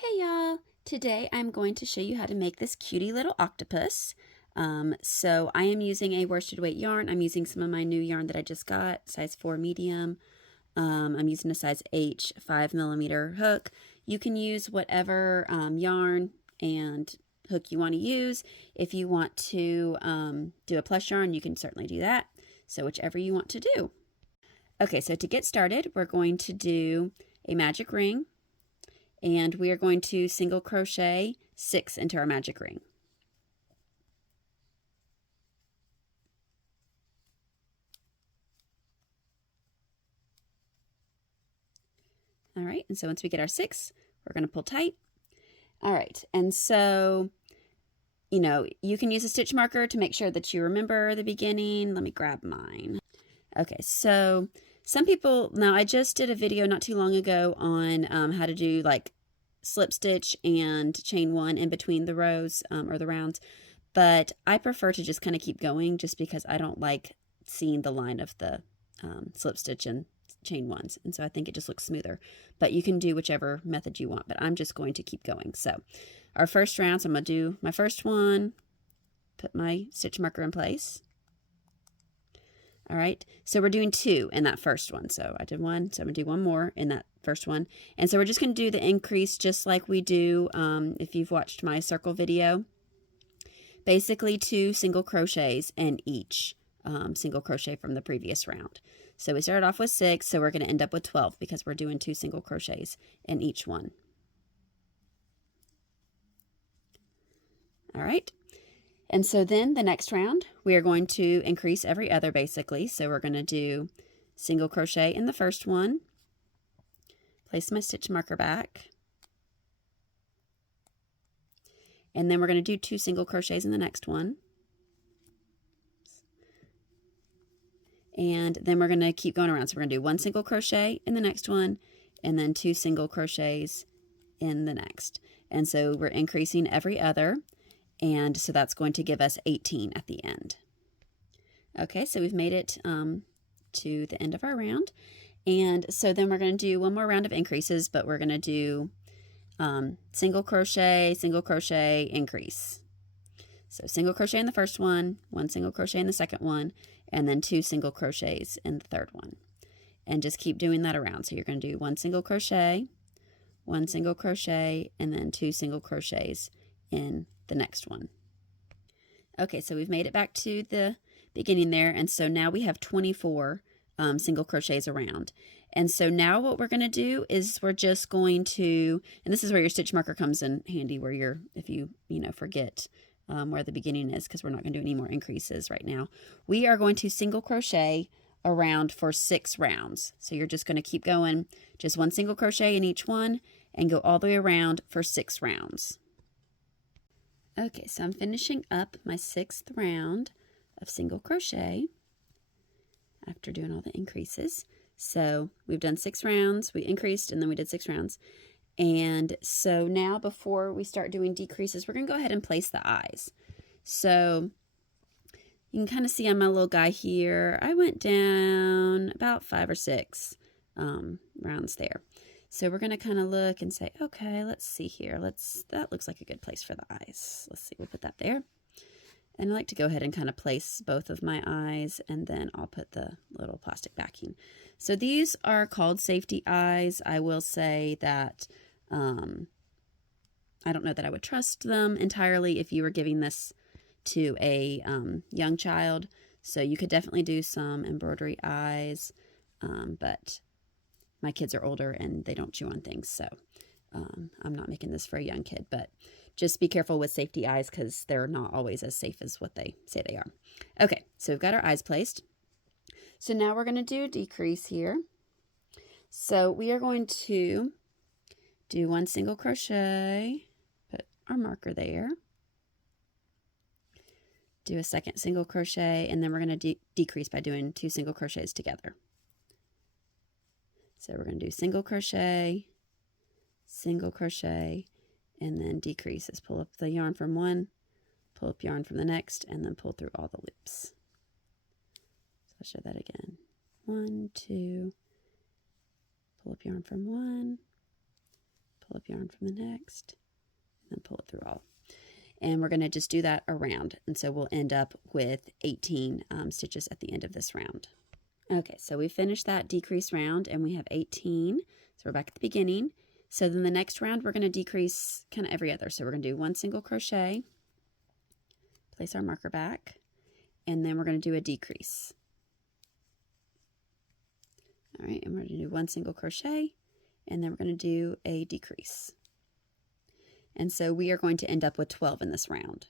Hey y'all! Today I'm going to show you how to make this cutie little octopus. So I am using a worsted weight yarn. I'm using some of my new yarn that I just got, size 4 medium. I'm using a size H 5mm hook. You can use whatever yarn and hook you want to use. If you want to do a plush yarn, you can certainly do that. So whichever you want to do. Okay, so to get started, we're going to do a magic ring. And we are going to single crochet 6 into our magic ring. All right, and so once we get our 6, we're going to pull tight. All right, and so, you can use a stitch marker to make sure that you remember the beginning. Let me grab mine. Okay, so some people, now I just did a video not too long ago on how to do like slip stitch and chain 1 in between the rows or the rounds, but I prefer to just kind of keep going just because I don't like seeing the line of the slip stitch and chain 1s, and so I think it just looks smoother, but you can do whichever method you want, but I'm just going to keep going. So our first round, so I'm going to do my first one, put my stitch marker in place. All right, so we're doing 2 in that first one. So I did 1, so I'm going to do 1 more in that first one. And so we're just going to do the increase just like we do if you've watched my circle video. Basically 2 single crochets in each single crochet from the previous round. So we started off with 6, so we're going to end up with 12 because we're doing 2 single crochets in each one. All right. And so then the next round, we are going to increase every other basically. So we're going to do single crochet in the first one, place my stitch marker back, and then we're going to do 2 single crochets in the next one. And then we're going to keep going around. So we're going to do 1 single crochet in the next one, and then 2 single crochets in the next. And so we're increasing every other. And so that's going to give us 18 at the end. Okay, so we've made it to the end of our round. And so then we're going to do 1 more round of increases, but we're going to do single crochet, increase. So single crochet in the first one, 1 single crochet in the second one, and then 2 single crochets in the third one. And just keep doing that around. So you're going to do 1 single crochet, 1 single crochet, and then 2 single crochets in the next one. Okay, so we've made it back to the beginning there, and so now we have 24 single crochets around. And so now what we're going to do is we're just going to, and this is where your stitch marker comes in handy, where you're, if you forget where the beginning is, because we're not going to do any more increases right now. We are going to single crochet around for 6 rounds. So you're just going to keep going, just 1 single crochet in each one, and go all the way around for 6 rounds. Okay, so I'm finishing up my 6th round of single crochet after doing all the increases. So we've done 6 rounds, we increased, and then we did 6 rounds. And so now before we start doing decreases, we're going to go ahead and place the eyes. So you can kind of see on my little guy here, I went down about 5 or 6 rounds there. So we're going to kind of look and say, okay, let's see here. That looks like a good place for the eyes. Let's see, we'll put that there. And I like to go ahead and kind of place both of my eyes, and then I'll put the little plastic backing. So these are called safety eyes. I will say that I don't know that I would trust them entirely if you were giving this to a young child. So you could definitely do some embroidery eyes, but my kids are older and they don't chew on things, so I'm not making this for a young kid, but just be careful with safety eyes because they're not always as safe as what they say they are. Okay, so we've got our eyes placed. So now we're going to do a decrease here. So we are going to do 1 single crochet, put our marker there, do a 2nd single crochet, and then we're going to decrease by doing 2 single crochets together. So we're going to do single crochet, and then decreases. Pull up the yarn from one, pull up yarn from the next, and then pull through all the loops. So I'll show that again. 1, 2, pull up yarn from one, pull up yarn from the next, and then pull it through all. And we're going to just do that around, and so we'll end up with 18 stitches at the end of this round. Okay, so we finished that decrease round and we have 18, so we're back at the beginning. So then the next round we're going to decrease kind of every other. So we're going to do 1 single crochet, place our marker back, and then we're going to do a decrease. All right, and we're going to do 1 single crochet, and then we're going to do a decrease. And so we are going to end up with 12 in this round.